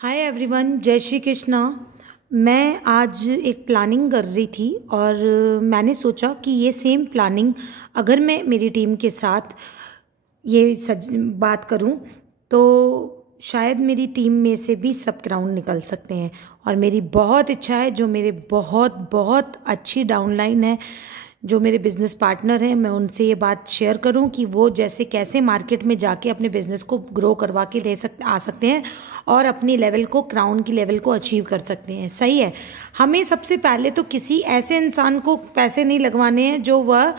Hi everyone, जय श्री कृष्णा। मैं आज एक प्लानिंग कर रही थी और मैंने सोचा कि ये सेम प्लानिंग अगर मैं मेरी टीम के साथ ये बात करूं तो शायद मेरी टीम में से भी सब क्राउन निकल सकते हैं। और मेरी बहुत इच्छा है, जो मेरे बहुत बहुत अच्छी डाउनलाइन है, जो मेरे बिज़नेस पार्टनर हैं, मैं उनसे ये बात शेयर करूं कि वो जैसे कैसे मार्केट में जाके अपने बिज़नेस को ग्रो करवा के आ सकते हैं और अपनी लेवल को, क्राउन की लेवल को अचीव कर सकते हैं। सही है। हमें सबसे पहले तो किसी ऐसे इंसान को पैसे नहीं लगवाने हैं जो वह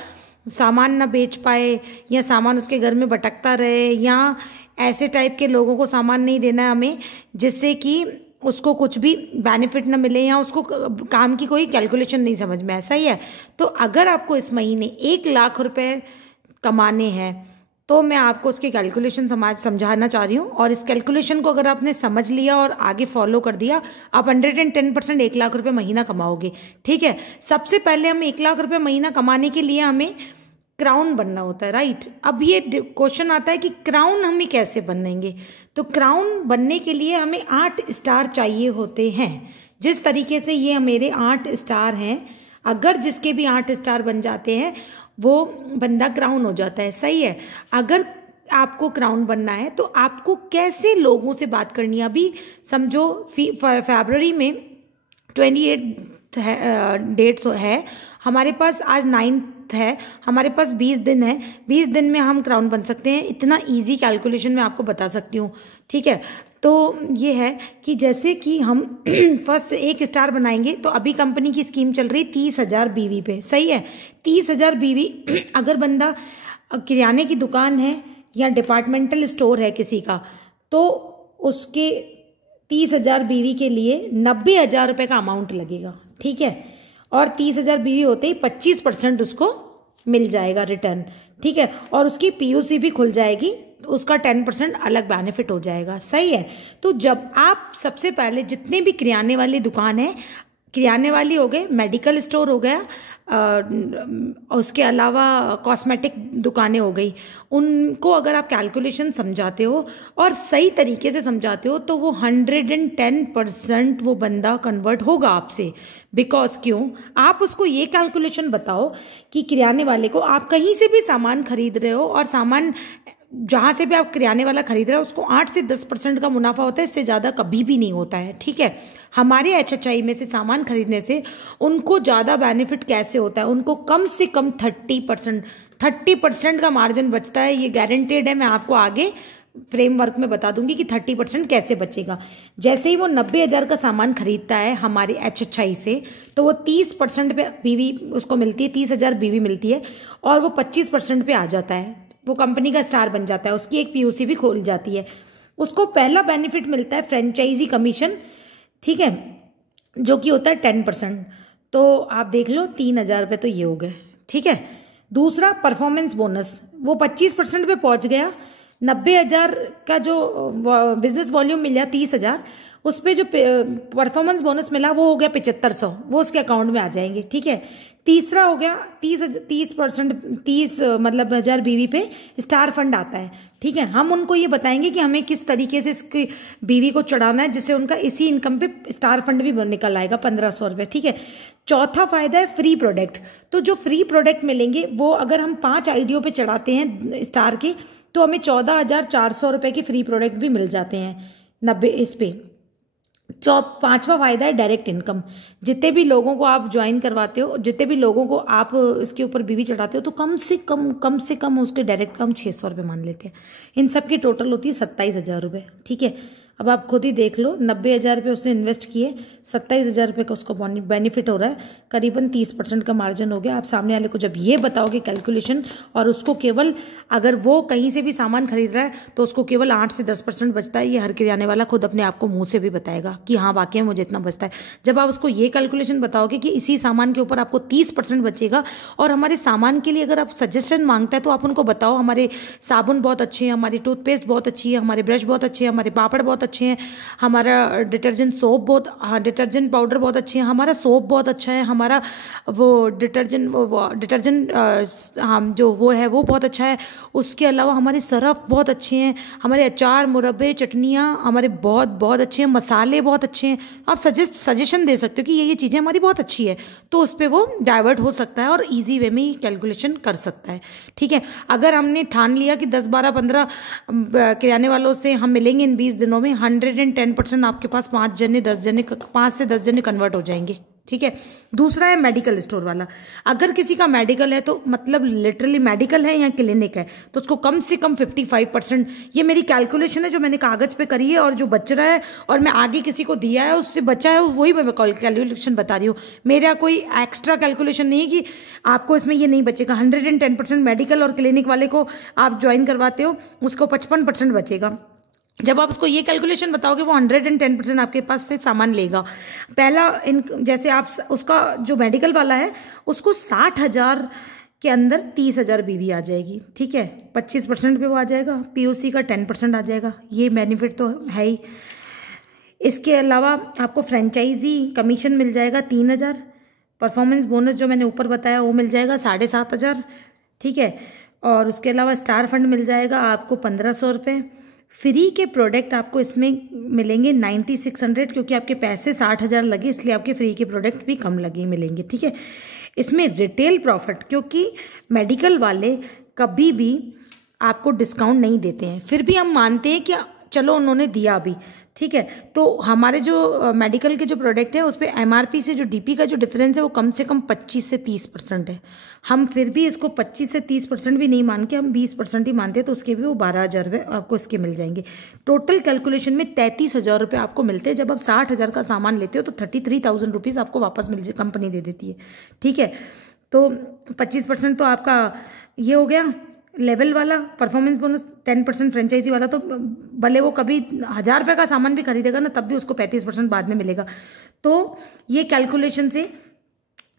सामान ना बेच पाए या सामान उसके घर में भटकता रहे, या ऐसे टाइप के लोगों को सामान नहीं देना है हमें जिससे कि उसको कुछ भी बेनिफिट ना मिले या उसको काम की कोई कैलकुलेशन नहीं समझ में। ऐसा ही है। तो अगर आपको इस महीने 1 लाख रुपए कमाने हैं तो मैं आपको उसकी कैलकुलेशन समझाना चाह रही हूँ। और इस कैलकुलेशन को अगर आपने समझ लिया और आगे फॉलो कर दिया, आप 110% 1 लाख रुपए महीना कमाओगे। ठीक है। सबसे पहले हम 1 लाख रुपए महीना कमाने के लिए हमें क्राउन बनना होता है, राइट। अब ये क्वेश्चन आता है कि क्राउन हमें कैसे बनेंगे। तो क्राउन बनने के लिए हमें 8 स्टार चाहिए होते हैं। जिस तरीके से ये मेरे 8 स्टार हैं, अगर जिसके भी 8 स्टार बन जाते हैं वो बंदा क्राउन हो जाता है। सही है। अगर आपको क्राउन बनना है तो आपको कैसे लोगों से बात करनी है। अभी समझो फरवरी में 28 डेट्स है, हमारे पास आज 9th है, हमारे पास 20 दिन है। 20 दिन में हम क्राउन बन सकते हैं। इतना इजी कैलकुलेशन मैं आपको बता सकती हूँ। ठीक है। तो ये है कि जैसे कि हम फर्स्ट 1 स्टार बनाएंगे तो अभी कंपनी की स्कीम चल रही 30,000 बीवी पे। सही है। 30,000 बीवी अगर बंदा किराने की दुकान है या डिपार्टमेंटल स्टोर है किसी का, तो उसके 30,000 बीवी के लिए 90,000 रुपये का अमाउंट लगेगा। ठीक है। और 30,000 बीवी होते ही 25% उसको मिल जाएगा रिटर्न। ठीक है। और उसकी पीयूसी भी खुल जाएगी, उसका 10% अलग बेनिफिट हो जाएगा। सही है। तो जब आप सबसे पहले जितने भी किराने वाली दुकान है, किराने वाली हो गए, मेडिकल स्टोर हो गया, उसके अलावा कॉस्मेटिक दुकानें हो गई, उनको अगर आप कैलकुलेशन समझाते हो और सही तरीके से समझाते हो तो वो 110% वो बंदा कन्वर्ट होगा आपसे। बिकॉज क्यों, आप उसको ये कैलकुलेशन बताओ कि किराने वाले को आप कहीं से भी सामान खरीद रहे हो और सामान जहाँ से भी आप किराने वाला खरीद रहे हो उसको 8 से 10% का मुनाफा होता है, इससे ज़्यादा कभी भी नहीं होता है। ठीक है। हमारे HHI में से सामान खरीदने से उनको ज़्यादा बेनिफिट कैसे होता है, उनको कम से कम 30% का मार्जिन बचता है। ये गारंटेड है। मैं आपको आगे फ्रेमवर्क में बता दूंगी कि 30% कैसे बचेगा। जैसे ही वो 90,000 का सामान खरीदता है हमारे HHI से, तो वो 30% पे बीवी उसको मिलती है, 30,000 बीवी मिलती है और वो 25% पे आ जाता है। वो कंपनी का स्टार बन जाता है, उसकी एक पीयूसी भी खोल जाती है। उसको पहला बेनिफिट मिलता है फ्रेंचाइजी कमीशन। ठीक है। जो कि होता है 10%। तो आप देख लो 3,000 रुपये तो ये हो गए। ठीक है। दूसरा परफॉर्मेंस बोनस, वो 25% पे पहुंच गया। 90,000 का जो बिजनेस वॉल्यूम मिला 30,000, उस पर जो परफॉर्मेंस बोनस मिला वो हो गया 7500, वो उसके अकाउंट में आ जाएंगे। ठीक है। तीसरा हो गया 30,000 बीवी पे स्टार फंड आता है। ठीक है। हम उनको ये बताएंगे कि हमें किस तरीके से इसकी बीवी को चढ़ाना है जिससे उनका इसी इनकम पे स्टार फंड भी निकल आएगा 1,500 रुपये। ठीक है। चौथा फायदा है फ्री प्रोडक्ट। तो जो फ्री प्रोडक्ट मिलेंगे वो अगर हम 5 आईडियों पे चढ़ाते हैं स्टार के, तो हमें 14,400 रुपये के फ्री प्रोडक्ट भी मिल जाते हैं 90 इस पे। पांचवा फायदा है डायरेक्ट इनकम। जितने भी लोगों को आप ज्वाइन करवाते हो, जितने भी लोगों को आप इसके ऊपर बीवी चढ़ाते हो, तो कम से कम उसके डायरेक्ट कम 600 रुपये मान लेते हैं। इन सब की टोटल होती है 27,000 रुपये। ठीक है। अब आप खुद ही देख लो, 90,000 रुपये उसने इन्वेस्ट किए, 27,000 रुपये का उसको बेनिफिट हो रहा है, करीबन 30% का मार्जिन हो गया। आप सामने वाले को जब ये बताओगे कैलकुलेशन, और उसको केवल अगर वो कहीं से भी सामान खरीद रहा है तो उसको केवल 8 से 10% बचता है। ये हर किराने वाला खुद अपने आप को मुंह से भी बताएगा कि हाँ वाकई में मुझे इतना बचता है। जब आप उसको ये कैलकुलेशन बताओगे कि इसी सामान के ऊपर आपको 30% बचेगा, और हमारे सामान के लिए अगर आप सजेशन मांगता है तो आप उनको बताओ हमारे साबुन बहुत अच्छे हैं, हमारी टूथपेस्ट बहुत अच्छी है, हमारे ब्रश बहुत अच्छे हैं, हमारे पापड़ बहुत अच्छे हैं, हमारा डिटर्जेंट सोप बहुत, हाँ डिटर्जेंट पाउडर बहुत अच्छे हैं, हमारा सोप बहुत अच्छा है, हमारा वो डिटर्जेंट हाँ जो वो है वो बहुत अच्छा है। उसके अलावा हमारे सरफ बहुत अच्छे हैं, हमारे अचार मुरब्बे चटनियाँ हमारे बहुत बहुत अच्छे हैं, मसाले बहुत अच्छे हैं। आप सजेशन दे सकते हो कि ये चीज़ें हमारी बहुत अच्छी है, तो उस पर वो डाइवर्ट हो सकता है और ईजी वे में ही कैलकुलेशन कर सकता है। ठीक है, अगर हमने ठान लिया कि 10 12 15 किराने वालों से हम मिलेंगे इन 20 दिनों में, 110% आपके पास 5 से 10 जने कन्वर्ट हो जाएंगे। ठीक है, दूसरा है मेडिकल स्टोर वाला। अगर किसी का मेडिकल है तो मतलब लिटरली मेडिकल है या क्लिनिक है तो उसको कम से कम 55%, ये मेरी कैलकुलेशन है जो मैंने कागज पे करी है और जो बच रहा है और मैं आगे किसी को दिया है उससे बचा है वही मैं कैलकुलेशन बता रही हूँ। मेरा कोई एक्स्ट्रा कैलकुलेशन नहीं है कि आपको इसमें ये नहीं बचेगा। 110% मेडिकल और क्लिनिक वाले को आप ज्वाइन करवाते हो उसको 55% बचेगा। जब आप उसको ये कैलकुलेशन बताओगे वो 110% आपके पास से सामान लेगा। पहला जैसे आप उसका जो मेडिकल वाला है उसको 60,000 के अंदर 30,000 बीवी आ जाएगी। ठीक है, 25% पे वो आ जाएगा, पीओसी का 10% आ जाएगा, ये बेनिफिट तो है ही। इसके अलावा आपको फ्रेंचाइजी कमीशन मिल जाएगा 3,000, परफॉर्मेंस बोनस जो मैंने ऊपर बताया वो मिल जाएगा 7,500। ठीक है, और उसके अलावा स्टार फंड मिल जाएगा आपको 1,500 रुपये। फ्री के प्रोडक्ट आपको इसमें मिलेंगे 9,600, क्योंकि आपके पैसे 60,000 लगे इसलिए आपके फ्री के प्रोडक्ट भी कम लगे मिलेंगे। ठीक है, इसमें रिटेल प्रॉफिट, क्योंकि मेडिकल वाले कभी भी आपको डिस्काउंट नहीं देते हैं, फिर भी हम मानते हैं कि चलो उन्होंने दिया भी। ठीक है, तो हमारे जो मेडिकल के जो प्रोडक्ट है उस पर एमआरपी से जो डीपी का जो डिफरेंस है वो कम से कम 25 से 30% है। हम फिर भी इसको 25 से 30% भी नहीं मान के हम 20% ही मानते हैं, तो उसके भी वो 12,000 रुपये आपको इसके मिल जाएंगे। टोटल कैलकुलेशन में 33,000 रुपये आपको मिलते हैं। जब आप 60,000 का सामान लेते हो तो 33,000 रुपीज़ आपको वापस कंपनी दे देती है। ठीक है, तो 25% तो आपका ये हो गया लेवल वाला, परफॉर्मेंस बोनस 10% फ्रेंचाइजी वाला, तो भले वो कभी 1,000 रुपये का सामान भी खरीदेगा ना तब भी उसको 35% बाद में मिलेगा। तो ये कैलकुलेशन से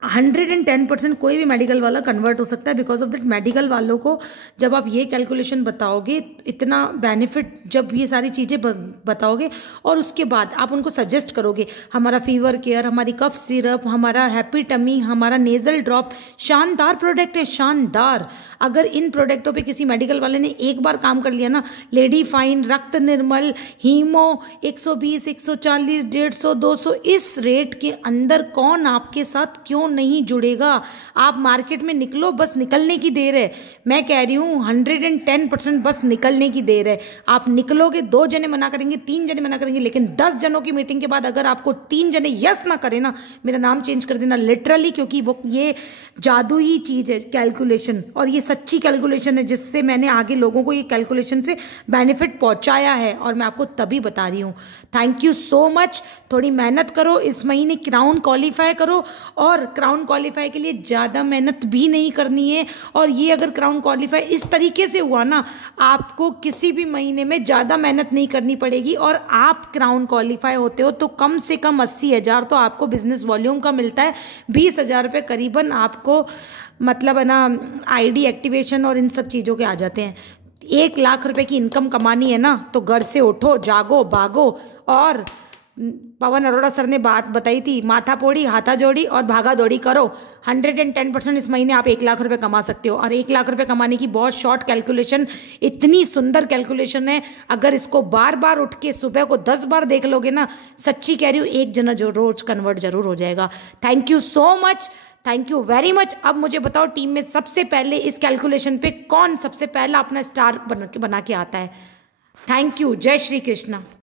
110% कोई भी मेडिकल वाला कन्वर्ट हो सकता है। बिकॉज ऑफ दैट मेडिकल वालों को जब आप ये कैलकुलेशन बताओगे, इतना बेनिफिट जब ये सारी चीज़ें बताओगे और उसके बाद आप उनको सजेस्ट करोगे, हमारा फीवर केयर, हमारी कफ सिरप, हमारा हैप्पी टमी, हमारा नेजल ड्रॉप शानदार प्रोडक्ट है, शानदार। अगर इन प्रोडक्टों पे किसी मेडिकल वाले ने एक बार काम कर लिया ना, लेडी फाइन, रक्त निर्मल, हीमो 120, 140, 150, 200, इस रेट के अंदर कौन आपके साथ क्यों नहीं जुड़ेगा। आप मार्केट में निकलो, बस निकलने की देर है। मैं कह रही हूँ 110% बस निकलने की देर है। आप निकलोगे, 2 जने मना करेंगे, 3 जने मना करेंगे, लेकिन 10 जनों की मीटिंग के बाद अगर आपको 3 जने यस ना करे ना, मेरा नाम चेंज कर देना लिटरली, क्योंकि वो ये जादुई चीज़ है कैलकुलेशन, और ये सच्ची कैलकुलेशन है जिससे मैंने आगे लोगों को ये कैलकुलेशन से बेनिफिट पहुंचाया है और मैं आपको तभी बता रही हूँ। Thank you so much. थोड़ी मेहनत करो, इस महीने क्राउन क्वालिफाई करो, और क्राउन क्वालिफाई के लिए ज़्यादा मेहनत भी नहीं करनी है। और ये अगर क्राउन क्वालिफाई इस तरीके से हुआ ना, आपको किसी भी महीने में ज़्यादा मेहनत नहीं करनी पड़ेगी और आप क्राउन क्वालिफाई होते हो तो कम से कम 80,000 तो आपको बिजनेस वॉल्यूम का मिलता है। 20,000 रुपये करीबन आपको मतलब है ना आईडी एक्टिवेशन और इन सब चीज़ों के आ जाते हैं। 1 लाख रुपए की इनकम कमानी है ना, तो घर से उठो, जागो, भागो। और पवन अरोड़ा सर ने बात बताई थी, माथा पोड़ी, हाथा जोड़ी और भागा दौड़ी करो। 110% इस महीने आप 1 लाख रुपए कमा सकते हो। और 1 लाख रुपए कमाने की बहुत शॉर्ट कैलकुलेशन, इतनी सुंदर कैलकुलेशन है। अगर इसको बार बार उठ के सुबह को 10 बार देख लोगे ना, सच्ची कह रही हूँ, एक जना जो रोज कन्वर्ट जरूर हो जाएगा। Thank you so much, thank you very much. अब मुझे बताओ, टीम में सबसे पहले इस कैलकुलेशन पे कौन सबसे पहला अपना स्टार बना के आता है? Thank you. जय श्री कृष्णा।